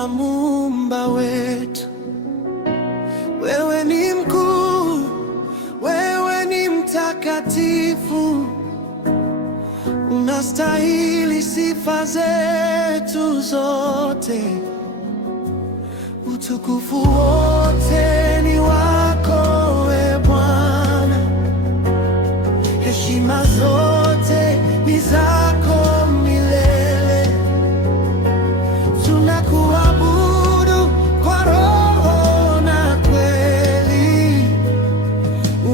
Bwana Muumba wetu. Wewe ni mkuu, wewe ni mtakatifu, unastahili sifa zetu zote. Utukufu wote ni wako, e Bwana, heshima zote ni zako milele. Tunakuabudu kwa roho na kweli,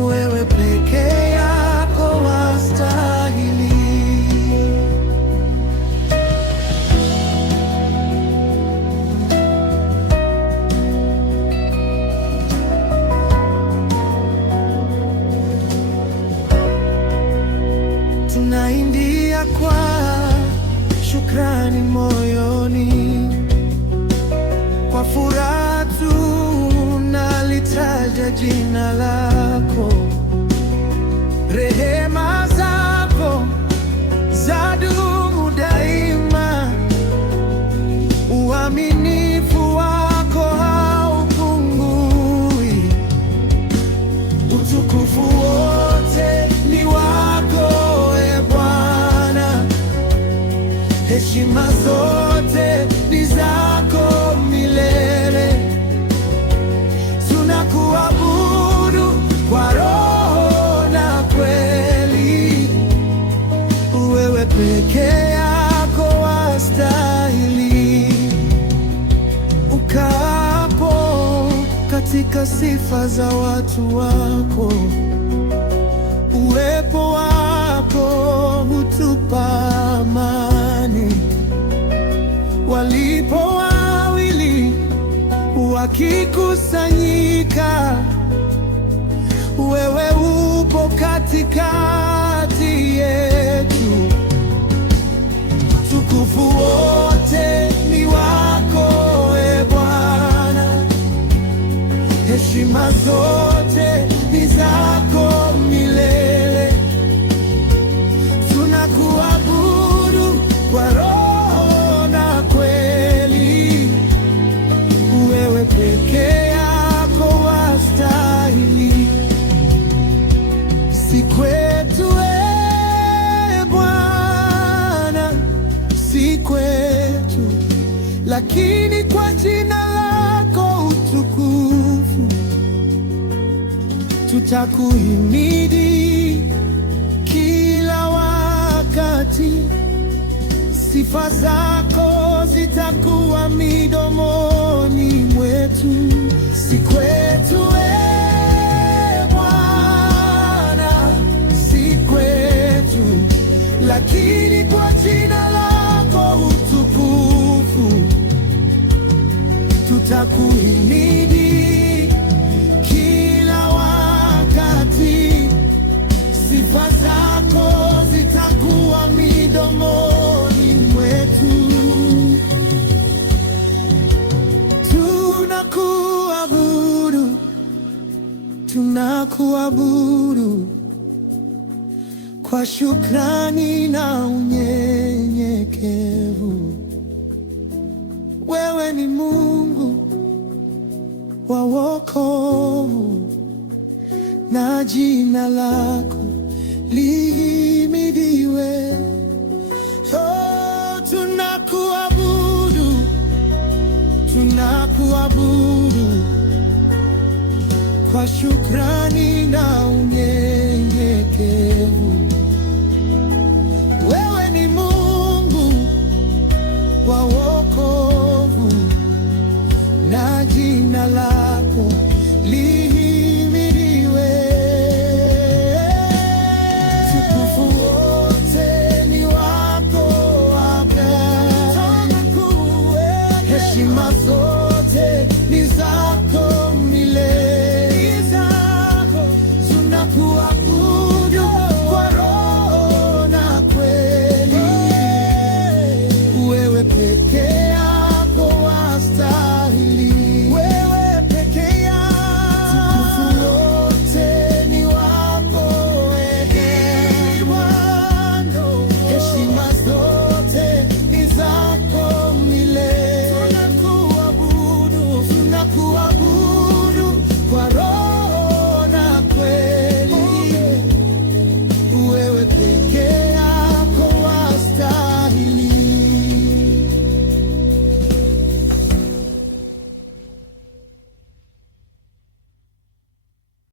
wewe peke yako wastahili. Tunaingia kwa shukrani moyoni, kwa furaha tunalitaja jina lako. Rehema zako zadumu daima, uaminifu wako haupungui. Utukufu wote ni wako, e Bwana, heshima zote ni zako milele. Tunakuabudu kwa roho na kweli, wewe peke yako wastahili. Ukaapo katika sifa za watu wako, uwepo wako hutupa amani. Walipo wawili wakikusanyika, wewe upo katikati yetu. Utukufu wote ni wako, e Bwana, heshima zote ni zako milele. Tunakuabudu kwa roho na kweli, wewe peke yako wastahili. Si kwetu, e Bwana, si kwetu, lakini kwa jina lako utukufu tutakuhimidi kila wakati. Sifa zako zitakuwa midomoni mwetu. Si kwetu, e Bwana, si kwetu, lakini kwa jina lako utukufu tutakuhimidi kila wakati. Sifa zako zitakuwa midomoni mwetu. Tunakuabudu, tunakuabudu kwa shukrani na unyenyekevu. Wewe ni Mungu wa wokovu, na jina lako lihimidiwe. Oh, tunakuabudu, tunakuabudu kwa shukrani